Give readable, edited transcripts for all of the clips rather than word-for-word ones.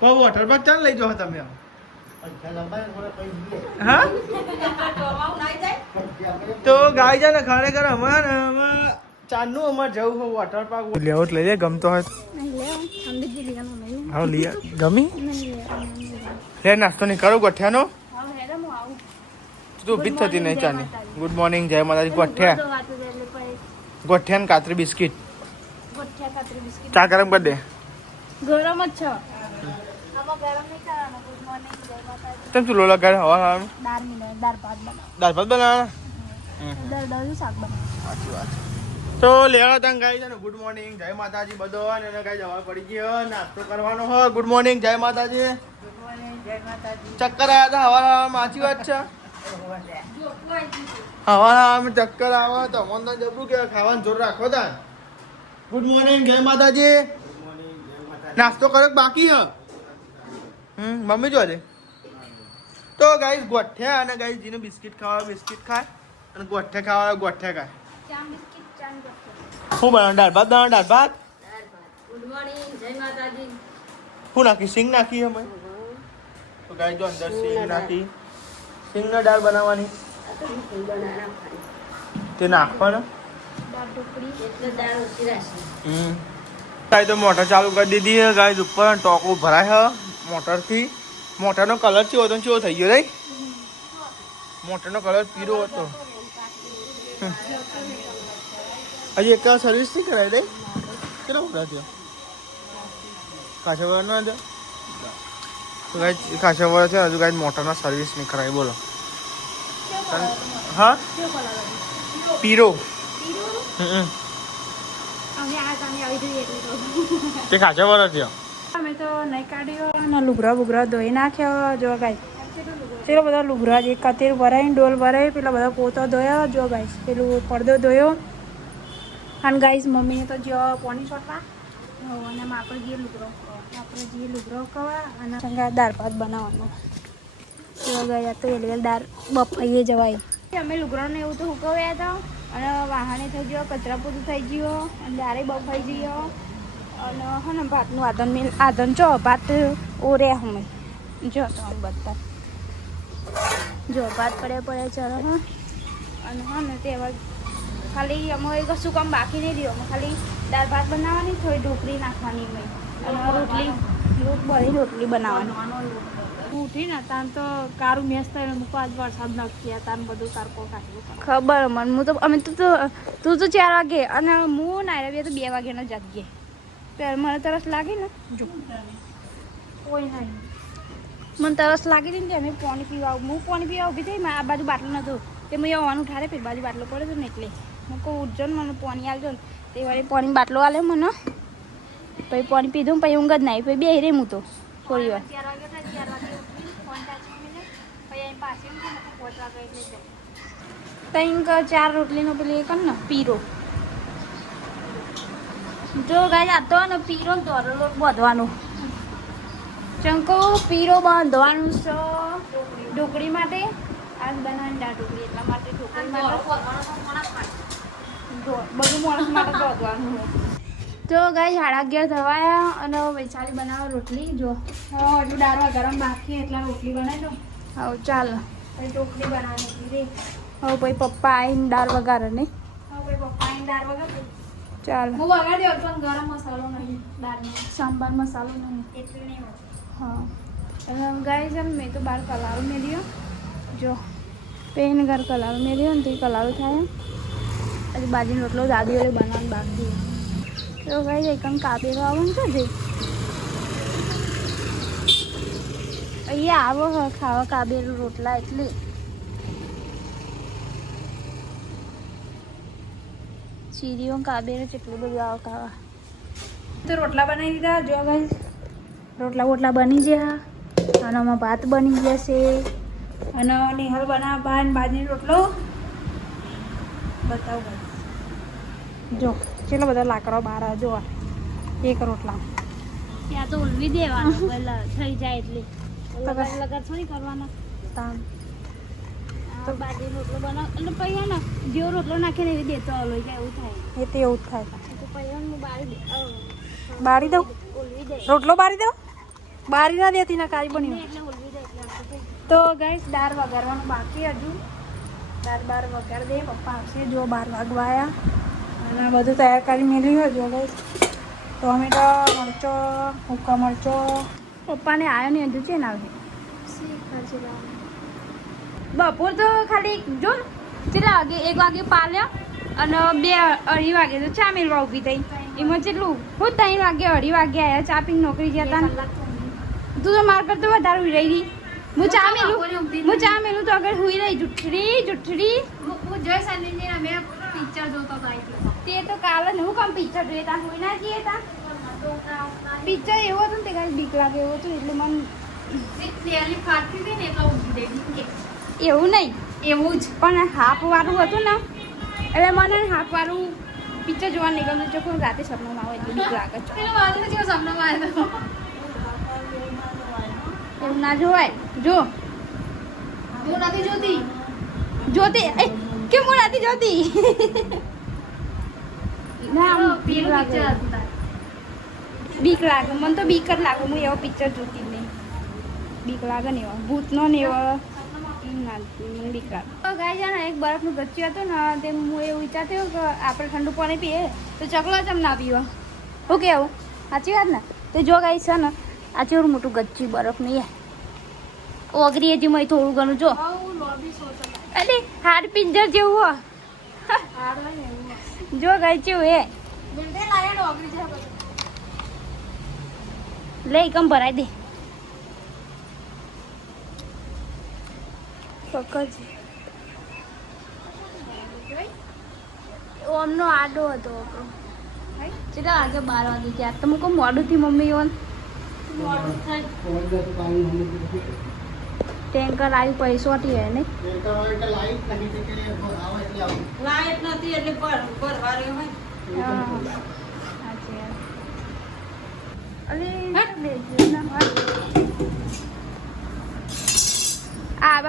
Water park ચાલ લઈ જાઓ તમે હા તો ગાય છે ને ખરેખર અમારે ચાંદનું અમારે જવું હોય વોટર પાર્ક લેવો જ લઈ લે ગમતો હોય હા લઈએ ગમી લે નાસ્તો નહીં કરો ગોઠિયાનો તું ઊભી જ થતી નહીં ચાની ગુડ મોર્નિંગ જય માતાજી ગોઠિયા ને કાતરી બિસ્કિટ ચા ગરમ કરી દે ગરમ જ છે કેમ તું લોલા કરે હવા ખાવાનું દાળ ભાત બનાવવાના શાક સાચી વાત તો લેવા તાં ગાઈ છે ને ગુડ મોર્નિંગ જય માતાજી બધો અને ગાઈ જવા પડી ગયો નાસ્તો કરવાનો હો ગુડ મોર્નિંગ જય માતાજી ચક્કર આવ્યા હતા હવા સાચી વાત છે હવા ચક્કર આવે તો અમને જબરું કે ખાવાનું જોર રાખો તા ગુડ મોર્નિંગ જય માતાજી નાસ્તો કરો બાકી હ મમ્મી જો દે તો ગાઈસ ગોઠ્યા અને ગાઈસ જીને બિસ્કિટ ખાવા બિસ્કિટ ખાય અને ગોઠ્યા ખાવા ગોઠ્યા ખાય શું બનાવ દાળ ભાત ગુડ મોર્નિંગ જય માતાજી શું નાખી સિંગ નાખી અમે તો ગાઈસ જો અંદર સિંગ નાખી સિંગનો દાળ બનાવવાની તે નાખવાનો ગાય તો મોટર ચાલુ કરી દીધી છે ગાય ઉપર ટોકો ભરાય છે મોટરથી મોટરનો કલર કેવો હતો કેવો થઈ ગયો રહી મોટરનો કલર પીળો હતો હજી એક સર્વિસ નહીં કરાવી દઈ કેટલો મોટા થયો કાશા વર ના કાશા વર છે હજુ કાંઈ મોટરના સર્વિસ નહીં કરાવી બોલો હા પીરો તે કાચા વર થયો અમે તો નહીં કાઢ્યો અને લુગરા ધોઈ નાખ્યો જો ગાય ચલો બધા લુગરા જે કતેર ભરાય ડોલ ભરાય પેલા બધા પોતા ધોયા જો ગાય પેલું પડદો ધોયો અને ગાઈસ મમ્મીને તો જો પાણી છોટવા અને આપણે જે લુગરો કવા અને દાળ ભાત બનાવવાનો જો ગાય તો એલવેલ દાળ બફાઈએ જવાય અમે લુગરાને એવું તો હુકવ્યા હતા અને વાહણે થઈ ગયો કચરા પોતું થઈ ગયો અને દાળે બફાઈ ગયો અને હા ને ભાતનું આદન જો ભાત ઓરે અમે જો તો બધા જો ભાત પડે ચાલો હા અને હા ને તે ખાલી અમે કશું કામ બાકી નહીં રહ્યું અમે ખાલી દાળ ભાત બનાવવાની થોડી ઢોકળી નાખવાની મેં અને રોટલી બનાવવાની ઉઠીને તાન તો કારું મેસ થઈને મૂકો આજ વરસાદ નાખ્યા તાન બધું કારકો કાઢવું ખબર મને હું તો અમે તું તો 4 વાગે અને હું નાયરા તો 2 વાગ્યાનો જાગીએ ત્યારે મને તરસ લાગી ને જો કોઈ નહીં મને તરસ લાગી હતી ને અમે પાણી પીવા હું પાણી પીવા ઊભી થઈ આ બાજુ બાટલો નહોતો તે મેં આવવાનું ઠારે પેલી બાજુ બાટલો પડ્યો હતો ને એટલે હું કહું ઉઠજો ને મને પાણી આવજો ને તે વાળી પાણી બાટલો આલે મને પછી પાણી પીધું પછી ઊંઘ જ નહીં પછી બે રે હું તો થોડી વાર કંઈક 4 રોટલીનો પેલી કર ને પીરો જો ગાય આતો ને પીરો દોરલો બાંધવાનો ચંકો પીરો બાંધવાનું છે ઢોકળી માટે આજ બનાવવાની દાળ ઢોકળી એટલા માટે ઢોકળી માટે બધું માણસ માટે બાંધવાનું તો ગાય 11:30 થવાયા અને વૈશાલી બનાવો રોટલી જો હજુ દાળ ગરમ બાકી એટલા રોટલી બનાવી દો હા ચાલો પછી ઢોકળી બનાવવાની રે હવે પછી પપ્પા આવીને દાળ વઘારે નહીં હવે પછી પપ્પા આવીને દાળ વઘારે ચાલો હું વગાડી દઉં પણ ગરમ મસાલો નહીં દાળમાં સાંભાર મસાલો નહીં એટલે નહીં હા ગાય છે મેં તો બહાર કલારો મેળ્યો જો પેન ઘર કલારો મેળ્યો ને તે કલારો થાય હજી બાજરીનો રોટલો દાદી વાળી બનાવવાનું બાકી તો ગાય એકમ કાપેલો આવવાનું છે જે અહીંયા આવો ખાવા કાબેલું રોટલા એટલે સીરીઓ કાબેલું કેટલું બધું આવો ખાવા તો રોટલા બનાવી દીધા જો ગાઈસ રોટલા બની ગયા અને આમાં ભાત બની જશે અને નિહાલ બનાવવા બાજરીનો રોટલો બતાવો જો ચલો બધા લાકડો બહાર જોવા એક રોટલા ત્યાં તો ઉલવી દેવાનું પહેલા થઈ જાય એટલે લગર થોડી કરવાના તામ તો બાજરીનો રોટલો બનાવ એટલે પછી ને જેવો રોટલો નાખીને એવી દેતો હલોઈ જાય એવું થાય એ તો એવું જ થાય તો પછી હું બારી દઉં ઉલવી દે રોટલો બારી દઉં બારી ના દેતી ના કાળી બની તો ગાઈસ દાળ વઘારવાનું બાકી હજુ દાળ બાર વઘાર દે પપ્પા આવશે જો 12 વાગવા આવ્યા અને બધું તૈયાર કરી મેળ્યું હોય જો ગાઈસ ટોમેટો મરચો સૂકા મરચો પપ્પાને આવ્યો ને હજુ છે ને આવે બપોર તો ખાલી જો ને કેટલા વાગે 1 વાગે પાલ્યા અને 2-2:30 વાગે તો ચા મેળવા ઊભી થઈ એમાં કેટલું હું 3 વાગે 2:30 વાગે આવ્યા ચા પીને નોકરી જતા ને તું તો માર કરતો વધારે ઉઈ રહી હું ચા મેલું તો આગળ હુઈ રહી જુઠડી હું જોઈ સાની અમે પિક્ચર જોતો હતો તે તો કાલે હું કામ પિક્ચર જોઈએ તા હુઈ ના જઈએ તા પિક્ચર એવો હતો ને તે કાંઈ બીક લાગે એવો હતું એટલે મને ફાટતી હતી ને એટલે એવું નહીં એવું જ પણ હાફ વાળું હતું ને એટલે મને હાફ વાળું પિક્ચર જોવા નહીં ગમતું જો કોઈ રાતે સપનામાં આવે એટલે બીક લાગે છે સપનામાં આવે તો એવું ના જોવાય જો હું નથી જોતી કેમ હું નથી જોતી ના બીક લાગે મને તો બીક જ લાગે હું એવો પિક્ચર જોતી જ નહીં બીક લાગે ને એવો ભૂતનો ને એવો મને બીક લાગે તો ગાય છે ને એક બરફનું ગચ્યું હતું ને તે હું એવું વિચારતી કે આપણે ઠંડુ પાણી પીએ તો ચકલો ચમ ના પીવો શું કેવું સાચી વાત ને તો જો ગાય છે ને આ ચેવડું મોટું ગચ્યું બરફનું એ ઓગરી હજી મય થોડું ઘણું જો અરે હાડ પિંજર જેવું હો જો ગાય ચેવું એ લે કમ ભરાઈ દે ઓમનો આડો હતો કેટલા વાગે 12 વાગે ત્યાં તમે કહું મોડું થી મમ્મી ઓન ટેન્કર આવ્યું પૈસોટી હે ને લાઈટ નથી એટલે ભરવારે હોય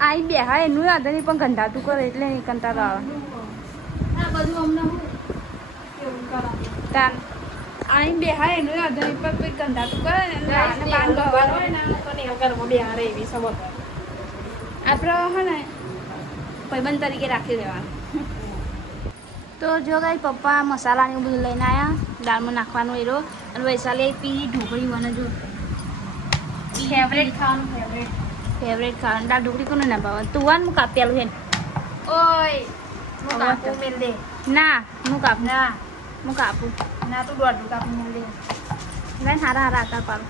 આઈ બે હા એનું યાદ નહીં પણ ગંધાતું કરે એટલે નહીં કંટાળો આવે બધું હમણાં આઈ બે હા એનું યાદ નહીં પણ કોઈ ગંધાતું કરે ને પાન ગવાર હોય ને ઘરમાં બિહારે એવી સબક આપણે હે ને ભાઈબંધ તરીકે રાખી દેવાનું તો જો ગાઈ પપ્પા મસાલા ને એવું બધું લઈને આવ્યા દાળમાં નાખવાનું એરો અને વૈશાલી પી ઢોકળી મને જો ફેવરેટ ખાવાનું દાળ ઢોકળી કોને ના ભાવે તું આન હું કાપેલું છે ઓય હું કાપું મેલ દે ના હું કાપ ના હું કાપું ના તું દોઢું કાપું મેલ દે લઈને હારા હતા પાલ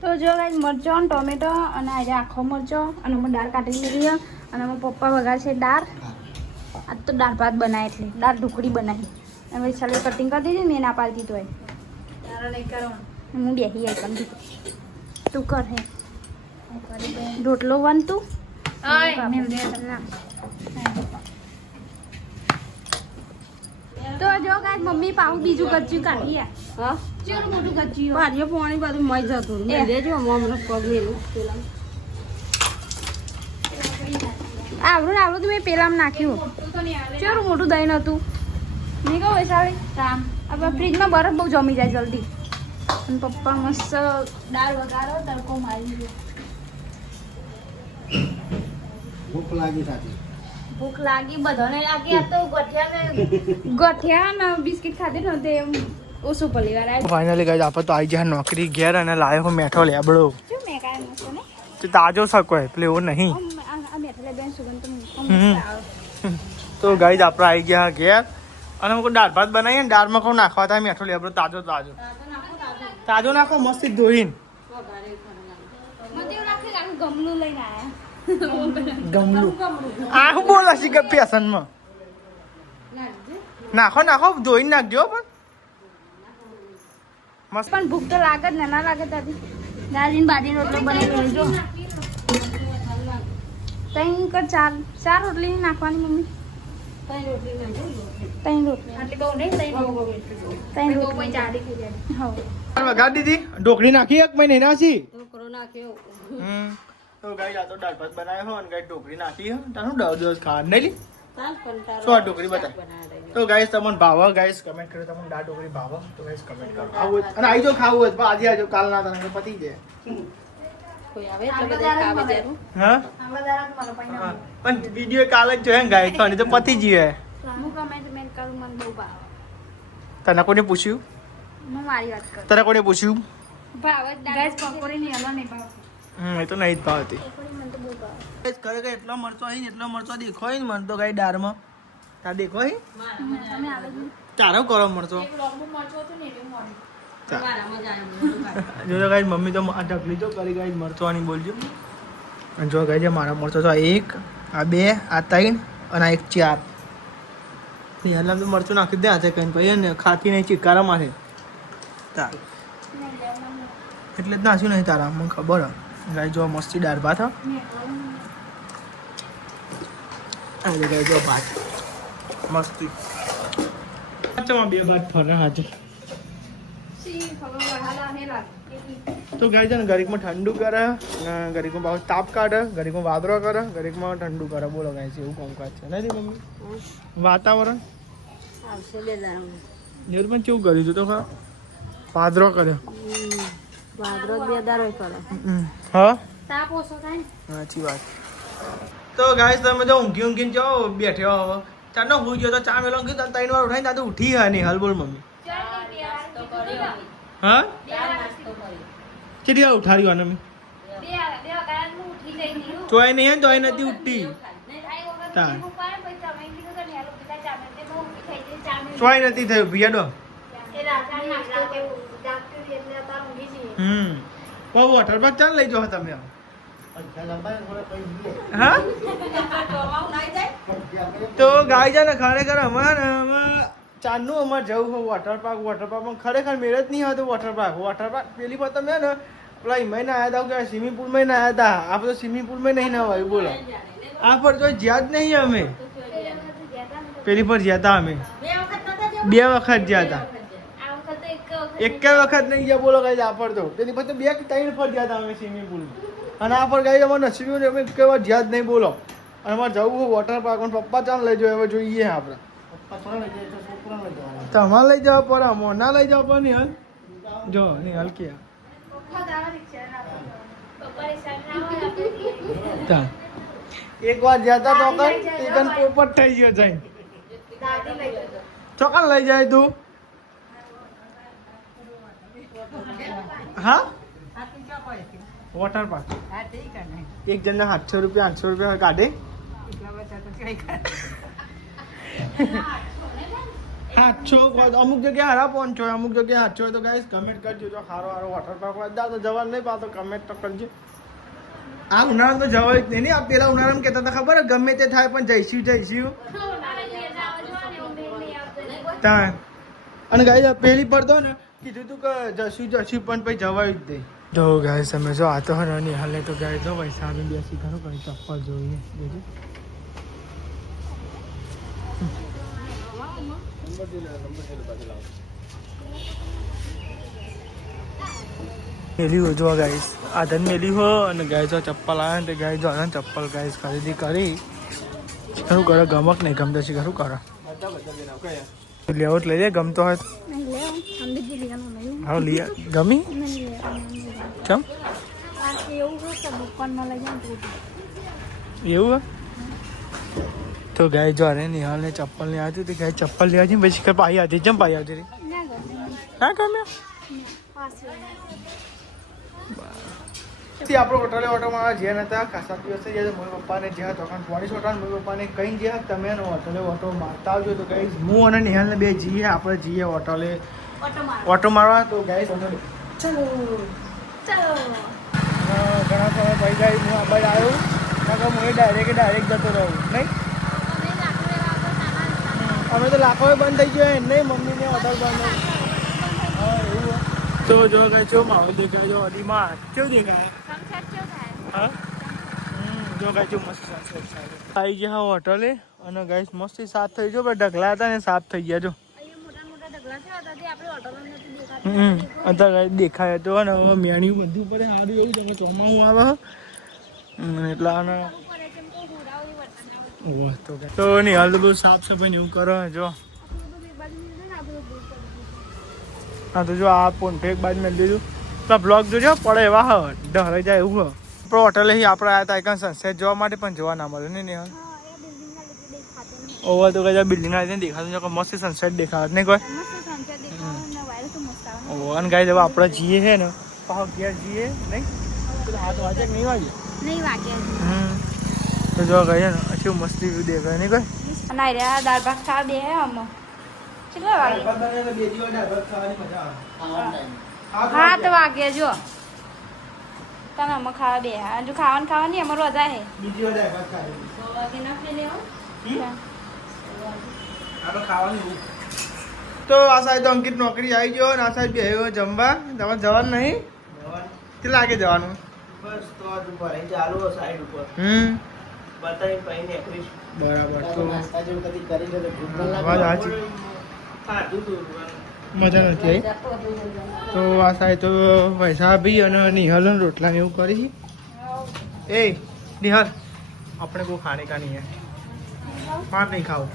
તો જો ગાઈ મરચો ટોમેટો અને આજે આખો મરચો અને હું દાળ કાઢી લીધી અને મારા પપ્પા વઘાર છે દાળ આજ તો દાળ ભાત બનાવે એટલે દાળ ઢોકળી બનાવી અને વૈશાલી કટિંગ કરી દીધી મેં ના પાડતી તો હું બેસી આવી કરી દીધું તું કર હે રોટલો વન તું તો જો ગાય મમ્મી પાઉં બીજું કચ્યું કાઢી હા ચેલું મોટું કચ્યું ભારીઓ પાણી બધું મય જતું એ દેજો મમ્મીનો પગ મેલું આવડું તો મેં પેલામાં નાખ્યું ચેલું મોટું દહીં હતું નહીં કહું વૈશાલી રામ આપણે ફ્રીજમાં બરફ બહુ જમી જાય જલ્દી અને પપ્પા મસ્ત દાળ વઘારો તડકો મારી ગયો ભૂખ લાગી સાચી ભૂખ લાગી બધાને લાગી આ તો ગઠિયા ને બિસ્કિટ ખાધી ને તે ઓછું પલીવાર આવ્યું ફાઇનલી ગાઈસ આપણે તો આવી જાય નોકરી ઘેર અને લાયો હું મેઠો લેબડો શું મેં કાંઈ મસ્ત ને તો તાજો શકો એટલે એવું નહીં આ મેઠો લેબડાની સુગંધ તો મસ્ત આવે તો ગાઈસ આપણે આવી ગયા ઘેર અને હું દાળ ભાત બનાવીએ ને દાળમાં કહું નાખવા થાય મેઠો લેબડો તાજો નાખો મસ્ત ધોઈને મને એવું લાગે કે આનું ગમલું લઈને આયા ગમલું આ હું બોલે છે કે ફેશનમાં નાખો ધોઈને નાખજો પણ મસ્ત પણ ભૂખ તો લાગે જ ને ના લાગે તારી દાદીને બાદીનો રોટલો બનાવી લેજો ચાર રોટલી નાખવાની મમ્મી ત્રણ રોટલી વગાડી દીધી ઢોકળી નાખી એક મહિને નાખી તો ગાઈ આ તો દાળ ભાત બનાવ્યો હો અને ગાઈ ઢોકળી નાખી હો તારું 10 ખાવા નહીં લી શું આ ઢોકળી બતા તો ગાઈસ તમને ભાવ ગાઈસ કમેન્ટ કરો તમને દાળ ઢોકળી ભાવ તો ગાઈસ કમેન્ટ કરો આવું અને આઈ જો ખાવું હોય તો આજે આજો કાલ ના તને પતી જાય હા પણ વિડિયો કાલ જ જોયે ગાઈસ તો તો પતી જીવે તને કોને પૂછ્યું તને કોને પૂછ્યું એ તો નહીં જ ભાવતી ખરેખર એટલો મરચો અહીં એટલો મરચો દેખો ને મને તો ગાઈ દાળમાં તાર દેખો હી તારો કરો મરચો જો ગાઈ મમ્મી તો આ ઢકલી તો કરી ગાઈ મરચોની બોલજો અને જો ગાઈ મારા મરચો તો એક આ બે આ ત્રણ અને આ એક ચાર યાર તો મરચું નાખી દે હાથે કઈ ભાઈ ને ખાતી નહીં ચિકારા માથે તાર એટલે જ નાખ્યું નહીં તારા મને ખબર ગાઈ જો મસ્તી દાળ ભાત હા ગાઈ જો ભાત મસ્તી ચમા બે ભાત ફરે હાજર તો ગાઈ છે ને ગરીકમાં ઠંડુ કરે ગરીકમાં બહુ તાપ કાઢે ગરીકમાં વાદળો કરે ગરીકમાં ઠંડુ કરે બોલો ગાઈ છે એવું કામકાજ છે નથી મમ્મી વાતાવરણ એવું પણ કેવું કર્યું હતું તો ખા વાદળો કર્યો હા સાચી વાત તો ગાઈસ તમે તો ઊંઘીને જાઓ બેઠ્યો હવે ચાલો હું ગયો તો ચા મેલો કીધું 3 વાર ઉઠાઈને તો ઉઠી હા નહીં હાલ બોલ મમ્મી હા કેટલી વાર ઉઠાડી વાર મમ્મી ચોય નહીં ચોય નથી ઉઠતી ચોય નથી થયું પિયાડો બહુ વોટર પાર્ક ચાલ લઈ જાઓ તમે હા તો ગાય છે ને ખરેખર અમારે ચાંદનું અમારે જવું હોય વોટર પાર્કમાં ખરેખર મેળ જ નહીં આવતો વોટર પાર્ક પેલી પર તમે ને પેલા એમાં આવ્યા હતા કે સ્વિમિંગ પુલમાં ના આવ્યા હતા આપણે તો સ્વિમિંગ પુલમાં નહીં નવાયું બોલો આ પર તો જ્યાં જ નહીં અમે પેલી પર જ્યાં હતા અમે 2 વખત જ્યાં હતા એક વખત નહીં ગયા બોલો ગાઈ આ પર તો પેલી પર તો 2 કે 3 ફર ગયા હતા અમે સ્વિમિંગ પુલમાં અને આ પર ગાઈ અમારે નસીબ અમે એક વાર જ્યાં જ નહીં બોલો અને અમારે જવું હોય વોટર પાર્કમાં પપ્પા ચાલ લઈ જાવ હવે જોઈએ આપણે તમારે લઈ જવા પડે અમો ના લઈ જવા પડે નિહાલ જો નિહાલ ક્યાં એક વાર જતા તો એકન પોપટ થઈ ગયો જાય ચોકન લઈ જાય તું હા વોટર પાર્ક એક જણના 800 રૂપિયા કાઢે 800 અમુક જગ્યાએ હારા 500 હોય અમુક જગ્યાએ 800 હોય તો ગાઈસ કમેન્ટ કરજો જો હારો વોટર પાર્ક હોય તો જવાનું નહીં પાતો કમેન્ટ તો કરજો આ ઉનાળામાં તો જવાય જ નહીં આ પેલા ઉનાળામાં કહેતા હતા ખબર ગમે તે થાય પણ જઈશું ત્યાં અને ગાઈસ પહેલી પડતો ને કીધું તું કે જશું પણ પછી જવાય જ નહીં તો ગાઈસ તમે જો આ તો હરાની હાલે તો ગાઈસ જો ભાઈ સામે બેસી ખરું કઈ ચપ્પલ જોઈએ જોજો મેલી હો જો ગાઈસ આધન મેલી હો અને ગાય જો ચપ્પલ આવ્યા ને ગાય જો આધન ચપ્પલ ગાઈસ ખરીદી કરી ખરું કરે ગમક નહીં ગમતા છે ખરું કરે લેવો લઈ લે ગમતો હોય હા લિયા ગમી ચમ એવું તો ગાય જો અરે નિહાલ ને ચપ્પલ ને આવતી હતી ગાય ચપ્પલ લેવા છે પછી પાઈ આવતી જમ પાઈ આવતી રહી હા ગમ્યા આપણો હોટલે ઓટોમાં જ્યાં હતા ખાસા દિવસે ગયા મમ્મી પપ્પાને જ્યાં તોકાન 40 ઓટા મમ્મી પપ્પાને કઈ ગયા તમે હોટલે ઓટો મારતા આવજો તો ગાઈસ હું અને નિહાલ ને બે જઈએ આપણે જઈએ હોટલે ઓટો મારવા તો ગાઈસ ચલો ઘણા સમય ભાઈ ગાઈ હું આ બાજુ આવ્યો નકર હું ડાયરેક્ટ જતો રહું નહીં અમે તો લાખો બંધ થઈ ગયો નહીં મમ્મીને હોટલ બંધ હા એવું તો જો ગાય જો માહોલ દેખાય જો અડીમાં કેવું દેખાય હા જો ગાય જો મસ્ત આવી ગયા હોટલે અને ગાઈસ મસ્ત સાફ થઈ ગયો પણ ઢગલા હતા ને સાફ થઈ ગયા જો અત્યારે દેખાય તો ને હવે મેણ્યું બધું પડે સારું એવું છે ચોમાસું આવે એટલે તો નહીં હાલ તો બધું સાફ સફાઈ ને એવું કરો જો. હા તો જો આ પોન્ટે એક બાજુ મેં દીધું તો બ્લોગ જોજો પડે એવા હ ડહરાઈ જાય એવું હ. આપણે હોટલે આપણે આવ્યા હતા એક સનસેટ જોવા માટે પણ જોવા ના મળ્યું નહીં નિહાલ. ઓવર તો કઈ બિલ્ડિંગ આવી દેખાતું છે મસ્ત સનસેટ દેખાતું નહીં કોઈ. ઓવર અને ગાઈ જવા આપણે જઈએ છે ને ઘેર જઈએ નહીં 7 વાગે કે નહીં વાગે તો જો ગઈ ને અચ્છું મસ્તી વ્યૂ દેખાય નહીં કોઈ. ના રે દાળ ભાત ખાવા દે હે અમ કેટલા વાગે 7 વાગે જો તમે અમે ખાવા દે હજુ ખાવાની અમારું અદા હે બીજી વાર દાળ ભાત ખાવા વાગે ના ખાઈ લેવું આપણે ખાવાનું. તો આ સાઈડ તો અંકિત નોકરી આવી ગયો અને આ સાઈડ બે જમવા તમારે જવાનું નહીં કેટલા વાગે જવાનું? બસ તો આજ ઉપર અહીં ચાલુ સાઈડ ઉપર બતાવી પૈને એકવીસ બરાબર. તો નાસ્તા જેવું કદી કરી દે તો ભૂખ ન લાગે. વાત સાચી. ખાધું તું મજા નથી આવી. તો આ સાઈડ તો પૈસા બી અને નિહાલ રોટલા ને એવું કરી છે. એ નિહાલ આપણે કોઈ ખાને કા નહીં હે માર નહીં ખાવું.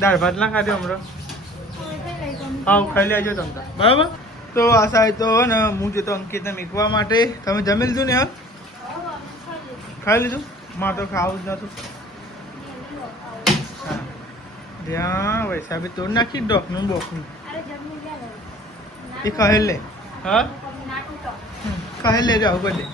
દાળ ભાત ના ખાધો હમણાં હા ખાઈ લેજો તમે બરાબર. તો આ સાઈડ તો ને હું જતો અંકિતને મીકવા માટે તમે જમી લીધું ને ખાઈ લીધું? મારે તો ખાવું જ નતું. ત્યાં વૈસા બી તોડ નાખી ડોકનું બોકનું એ કહે લે હા કહે લે આવું કરી લે